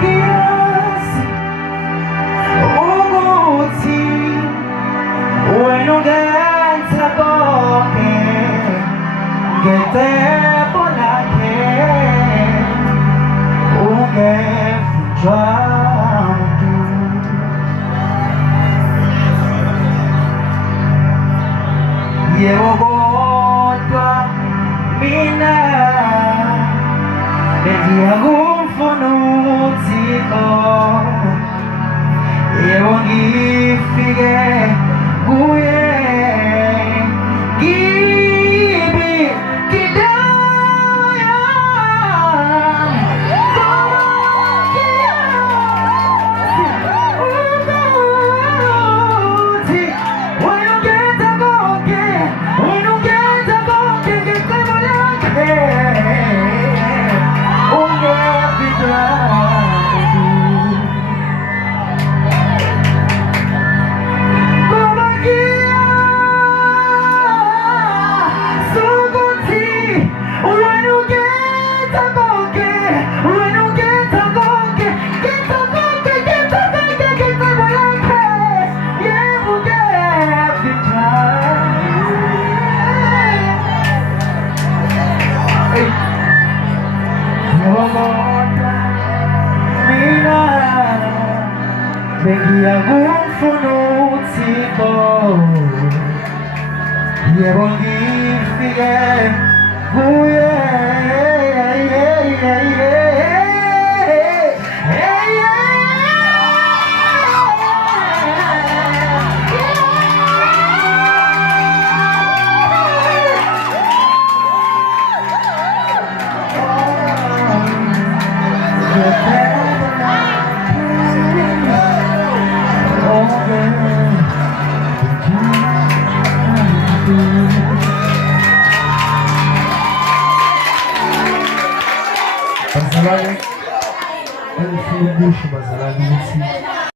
ngiyazi ukuthi wena ungenza konke ngetempo lakhe ungevinjwa muntu. Yebo kodwa mina bengiyakumfuna uThixo, yebo ngifike kuye ngibi ngidaya ukuthi wena ungenza konke, wena ungenza konke ngecebo lakhe ungevinjwa muntu. Ngoba ngiyazi ukuthi wena ungenza konke, wena ungenza konke, ngenza konke, ngenza konke ngecebo lakhe, yebo ungevinjwa. Yebo kodwa mina bengiyakumfuna uThixo, yebo ngifike kuye bazalwane, engifuna ukusho bazalwane ukuthi